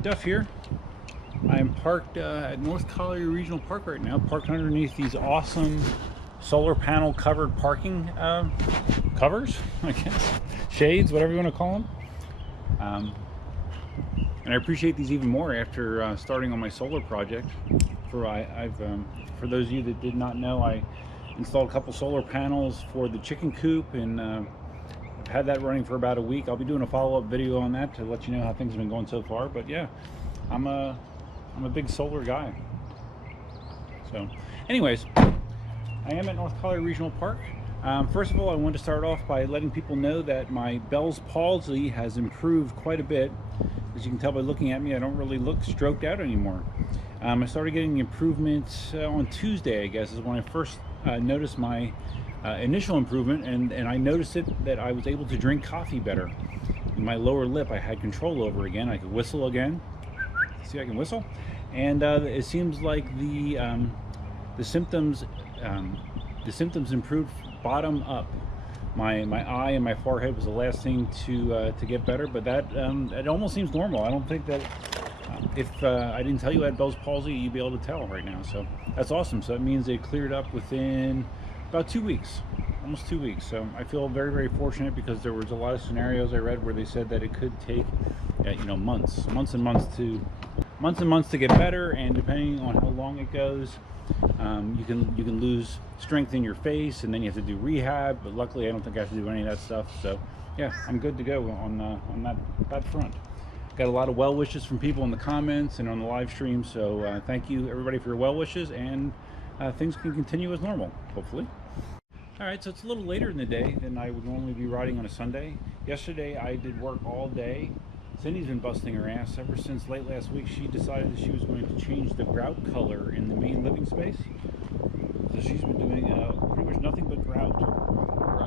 Duff here. I am parked at North Collier Regional Park right now, parked underneath these awesome solar panel covered parking covers, I guess, shades, whatever you want to call them. And I appreciate these even more after starting on my solar project. For those of you that did not know, I installed a couple solar panels for the chicken coop, and I've had that running for about a week. I'll be doing a follow-up video on that to let you know how things have been going so far. But yeah, I'm a big solar guy. So anyways, I am at North Collier Regional Park. First of all, I want to start off by letting people know that my Bell's palsy has improved quite a bit. As you can tell by looking at me, I don't really look stroked out anymore. I started getting improvements on Tuesday, I guess, is when I first noticed my initial improvement, and I noticed that I was able to drink coffee better. My lower lip I had control over again. I could whistle again. See, I can whistle. And it seems like the symptoms improved bottom up. My eye and my forehead was the last thing to get better, but that it almost seems normal. I don't think that if I didn't tell you I had Bell's palsy, you'd be able to tell right now. So that's awesome. So that means it cleared up within about 2 weeks, almost 2 weeks. So I feel very, very fortunate, because there was a lot of scenarios I read where they said that it could take months and months to get better, and depending on how long it goes, you can lose strength in your face, and then you have to do rehab. But luckily I don't think I have to do any of that stuff. So yeah, I'm good to go on that front. Got a lot of well wishes from people in the comments and on the live stream, so thank you everybody for your well wishes, and things can continue as normal, hopefully. Alright, so it's a little later in the day than I would normally be riding on a Sunday. Yesterday I did work all day. Cindy's been busting her ass ever since late last week. She decided that she was going to change the grout color in the main living space. So she's been doing pretty much nothing but grout for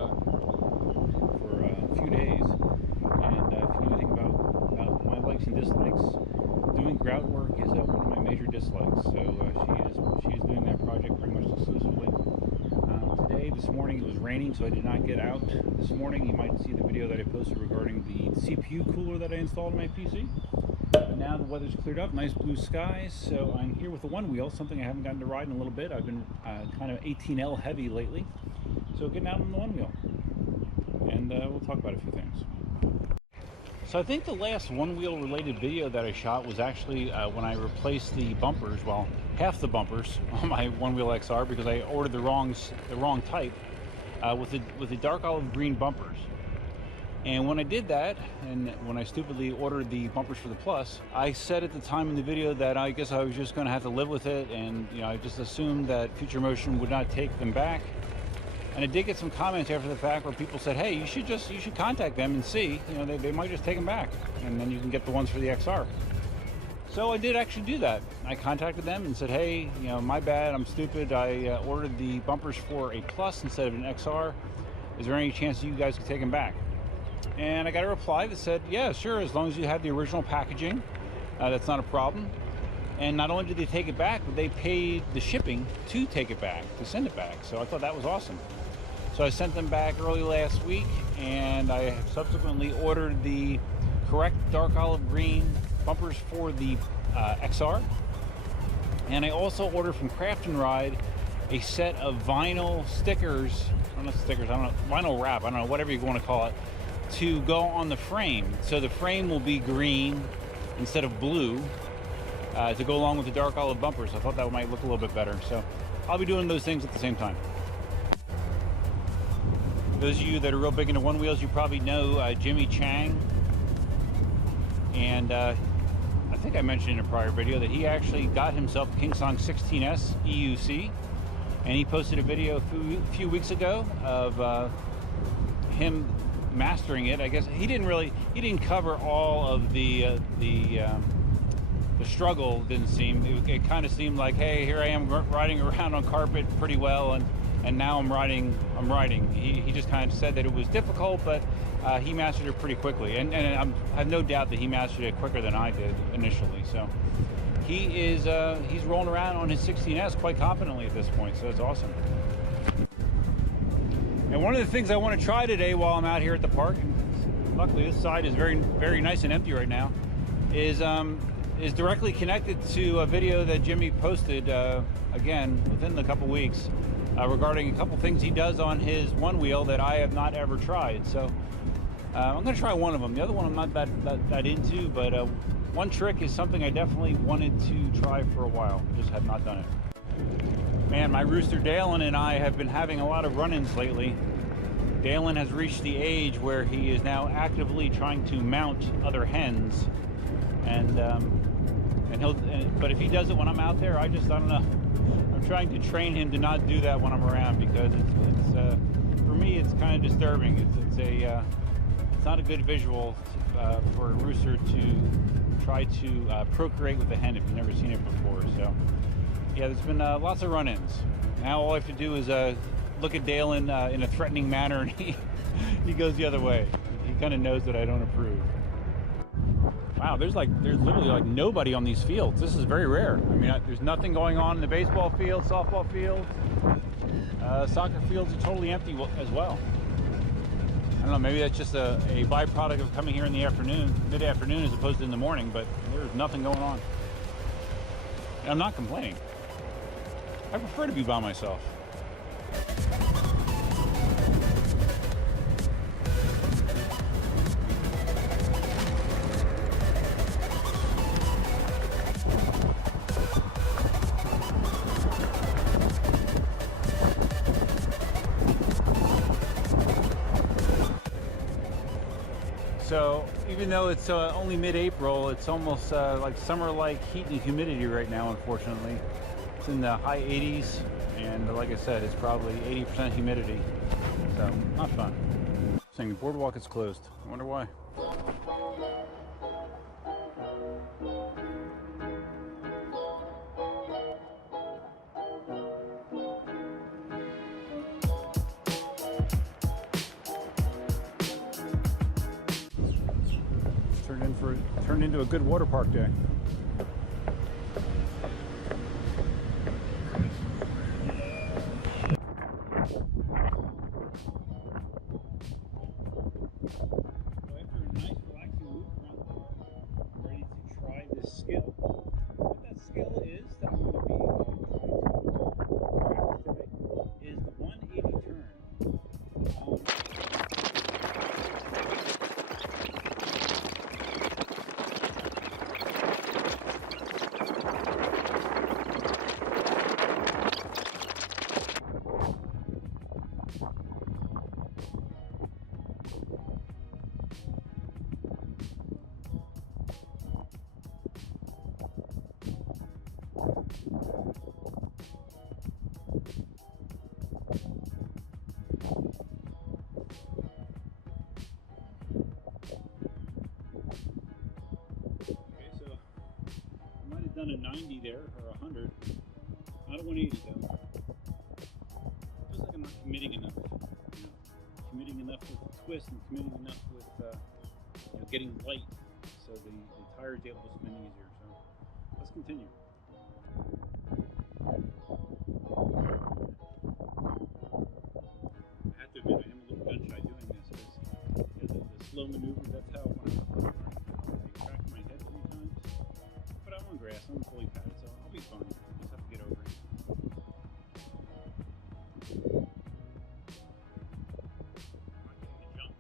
a few days. And if you know anything about my likes and dislikes, doing grout work is one of my major dislikes. So she is doing that project pretty much exclusively. This morning it was raining, so I did not get out this morning. You might see the video that I posted regarding the CPU cooler that I installed on my PC. But now the weather's cleared up, nice blue skies, so I'm here with the one wheel, something I haven't gotten to ride in a little bit. I've been kind of 18L heavy lately, so getting out on the one wheel. And we'll talk about a few things. So I think the last one-wheel related video that I shot was actually when I replaced the bumpers, well, half the bumpers on my one-wheel XR, because I ordered the wrong type with the dark olive green bumpers. And when I did that, and when I stupidly ordered the bumpers for the Plus, I said at the time in the video that I guess I was just going to have to live with it, and I just assumed that Future Motion would not take them back. And I did get some comments after the fact where people said, hey, you should contact them and see, they might just take them back, and then you can get the ones for the XR. So I did actually do that. I contacted them and said, hey, my bad, I'm stupid. I ordered the bumpers for a Plus instead of an XR. Is there any chance you guys could take them back? And I got a reply that said, yeah, sure, as long as you have the original packaging, that's not a problem. And not only did they take it back, but they paid the shipping to take it back, to send it back. So I thought that was awesome. So I sent them back early last week, and I subsequently ordered the correct dark olive green bumpers for the XR. And I also ordered from Craft and Ride a set of vinyl stickers, vinyl wrap, I don't know, whatever you want to call it, to go on the frame. So the frame will be green instead of blue, to go along with the dark olive bumpers. I thought that might look a little bit better. So I'll be doing those things at the same time. Those of you that are real big into one wheels, you probably know Jimmy Chang. And I think I mentioned in a prior video that he actually got himself a KingSong 16S EUC. And he posted a video a few weeks ago of him mastering it. I guess he didn't cover all of the struggle. Didn't seem, it kind of seemed like, hey, here I am riding around on carpet pretty well, and now I'm riding. He just kind of said that it was difficult, but he mastered it pretty quickly, and I have no doubt that he mastered it quicker than I did initially. So he's rolling around on his 16S quite confidently at this point, so it's awesome. And one of the things I want to try today while I'm out here at the park, and luckily this side is very, very nice and empty right now, is is directly connected to a video that Jimmy posted, again, within a couple weeks, regarding a couple things he does on his one wheel that I have not ever tried. So I'm going to try one of them. The other one I'm not that into, but one trick is something I definitely wanted to try for a while. Just have not done it. Man, my rooster Dalen and I have been having a lot of run-ins lately. Dalen has reached the age where he is now actively trying to mount other hens, but if he does it when I'm out there, I don't know. I'm trying to train him to not do that when I'm around, because it's for me it's kind of disturbing. It's not a good visual for a rooster to try to procreate with a hen if you've never seen it before. So yeah, there's been lots of run-ins. Now all I have to do is look at Dalen in a threatening manner, and he goes the other way. He kind of knows that I don't approve. Wow, there's literally like nobody on these fields. This is very rare. I mean, there's nothing going on in the baseball field, softball field, soccer fields are totally empty as well. I don't know, maybe that's just a byproduct of coming here in the afternoon, mid-afternoon, as opposed to in the morning, but there's nothing going on. And I'm not complaining. I prefer to be by myself. So even though it's only mid-April, it's almost like summer-like heat and humidity right now, unfortunately. It's in the high 80s, and like I said, it's probably 80% humidity. So, not fun. Saying the boardwalk is closed. I wonder why. Turned into a good water park day. So after a nice relaxing loop around the park, I'm ready to try this skill. What that skill is that I'm going to be trying to practice today is the 180 turn. Done a 90 there, or 100, not a 180 though. Feels like I'm not committing enough, committing enough with the twist and committing enough with getting light, so the tire is able to spin easier. So let's continue. I have to admit, I am a little gun shy doing this, because the slow maneuvers, that's how when I crack my head 3 times. But I'm on grass, I'm fully padded, so I'll be fine. I just have to get over it. I'm not getting the jump.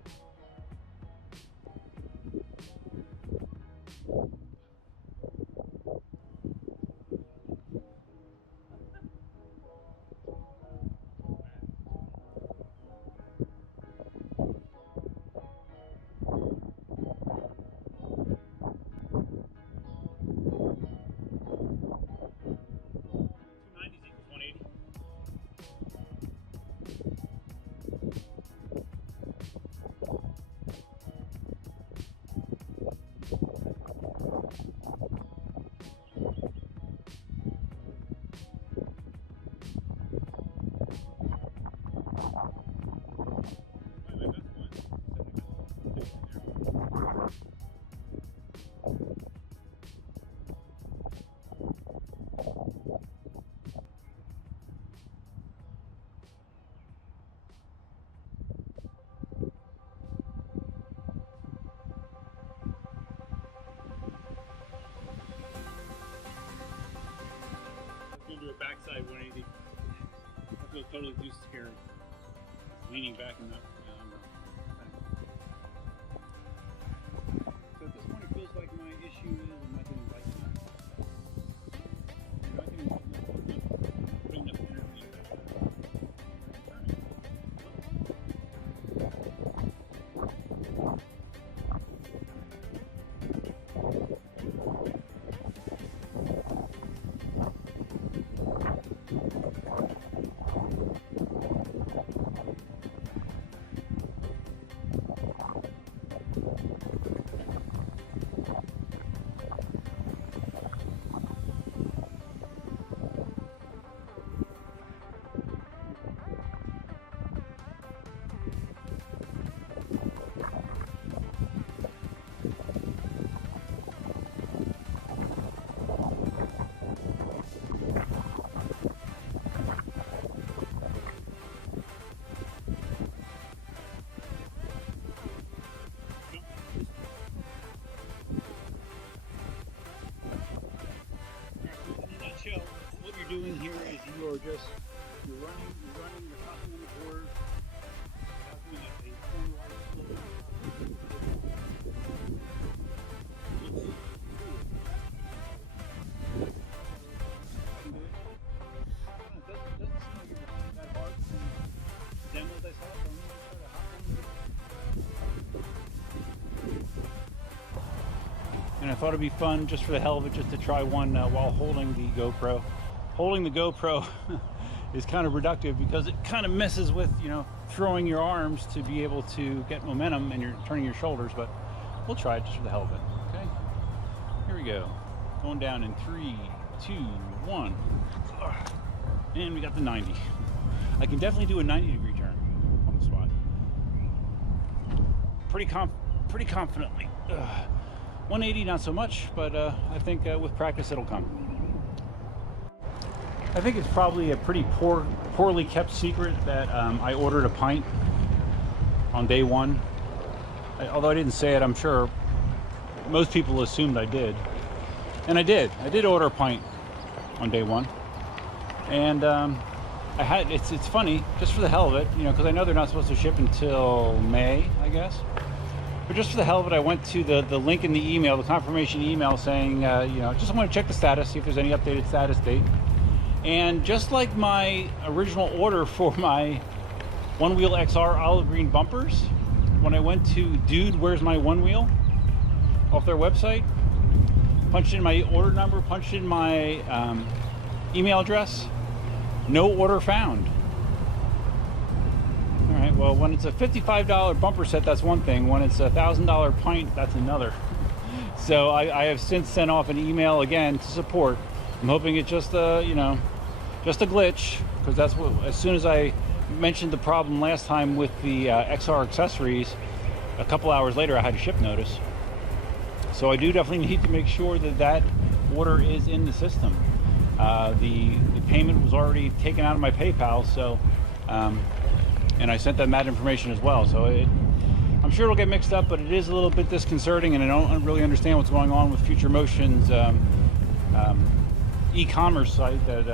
feel totally too scared. Leaning back in that. So at this point, it feels like my issue is I'm not getting light enough. I'm not getting light enough. Putting enough energy back. What you're doing here is you're running, you're hopping on the board, hopping at a polarized slope. It doesn't seem like you're running that hard from the demos I saw, so I'm going to try to hop on. And I thought it'd be fun, just for the hell of it, just to try one while holding the GoPro. Holding the GoPro is kind of reductive because it kind of messes with, you know, throwing your arms to be able to get momentum and you're turning your shoulders, but we'll try it just for the hell of it. Okay, here we go. Going down in 3, 2, 1. And we got the 90. I can definitely do a 90-degree turn on the spot. Pretty confidently. 180, not so much, but I think with practice it'll come. I think it's probably a pretty poorly kept secret that I ordered a pint on day one. Although I didn't say it, I'm sure most people assumed I did. And I did. I did order a pint on day one. And it's funny, just for the hell of it, you know, because I know they're not supposed to ship until May, I guess. But just for the hell of it, I went to the link in the email, the confirmation email saying, you know, just want to check the status, see if there's any updated status date. And just like my original order for my One Wheel XR olive green bumpers, when I went to Dude, Where's My One Wheel off their website, punched in my order number, punched in my email address, no order found. All right, well, when it's a $55 bumper set, that's one thing. When it's a $1,000 pint, that's another. So I have since sent off an email again to support. I'm hoping it's just you know, just a glitch, because that's what, as soon as I mentioned the problem last time with the XR accessories, a couple hours later I had a ship notice. So I do definitely need to make sure that that order is in the system. The payment was already taken out of my PayPal, so and I sent them that information as well. So I'm sure it'll get mixed up, but it is a little bit disconcerting, and I don't really understand what's going on with Future Motion's e-commerce site, that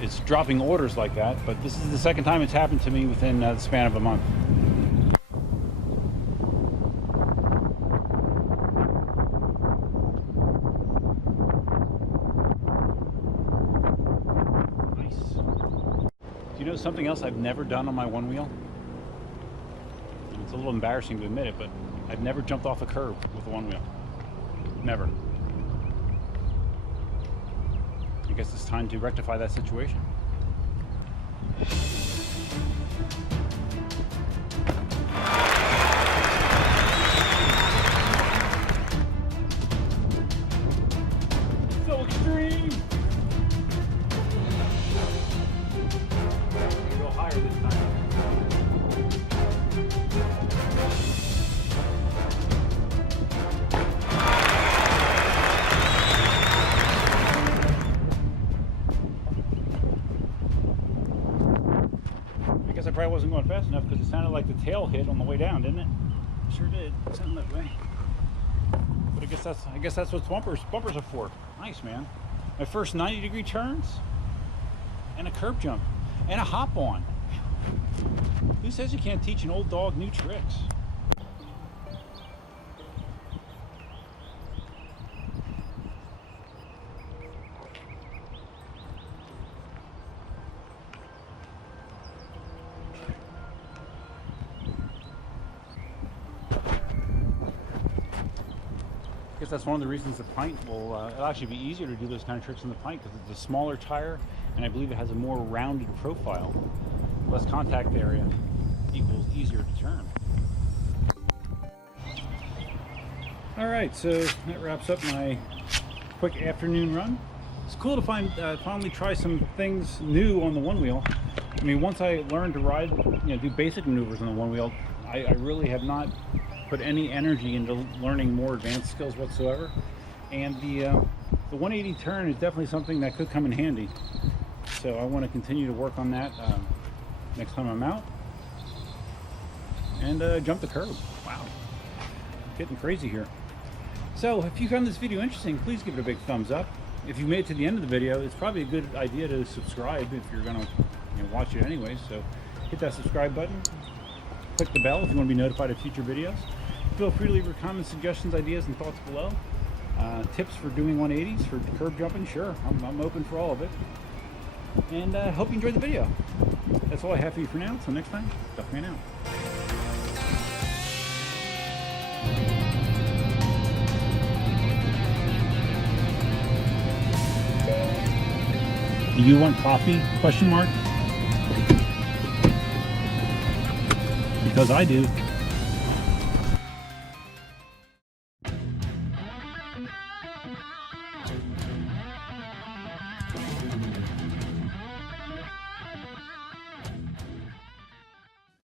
it's dropping orders like that. But this is the second time it's happened to me within the span of a month. Nice. Do you know something else I've never done on my one wheel? And it's a little embarrassing to admit it, but I've never jumped off a curb with a one wheel. Never. I guess it's time to rectify that situation. So extreme! I'm gonna go higher this time. I probably wasn't going fast enough because it sounded like the tail hit on the way down, didn't it? Sure did. It sounded that way. But I guess that's what bumpers are for. Nice, man. My first 90-degree turns and a curb jump. and a hop on. Who says you can't teach an old dog new tricks? I guess that's one of the reasons the Pint will it'll actually be easier to do those kind of tricks in the Pint, because it's a smaller tire, and I believe it has a more rounded profile. Less contact area equals easier to turn. All right, so that wraps up my quick afternoon run. It's cool to finally try some things new on the one wheel. I mean, once I learned to ride, do basic maneuvers on the one wheel, I really have not put any energy into learning more advanced skills whatsoever. And the 180 turn is definitely something that could come in handy. So I want to continue to work on that next time I'm out. And jump the curb. Wow, getting crazy here. So if you found this video interesting, please give it a big thumbs up. If you made it to the end of the video, it's probably a good idea to subscribe if you're going to watch it anyway. So hit that subscribe button. Click the bell if you want to be notified of future videos. Feel free to leave your comments, suggestions, ideas, and thoughts below. Tips for doing 180s, for curb jumping, sure. I'm open for all of it. And hope you enjoyed the video. That's all I have for you for now. Until next time, Duckman out. Do you want coffee? Question mark. Because I do.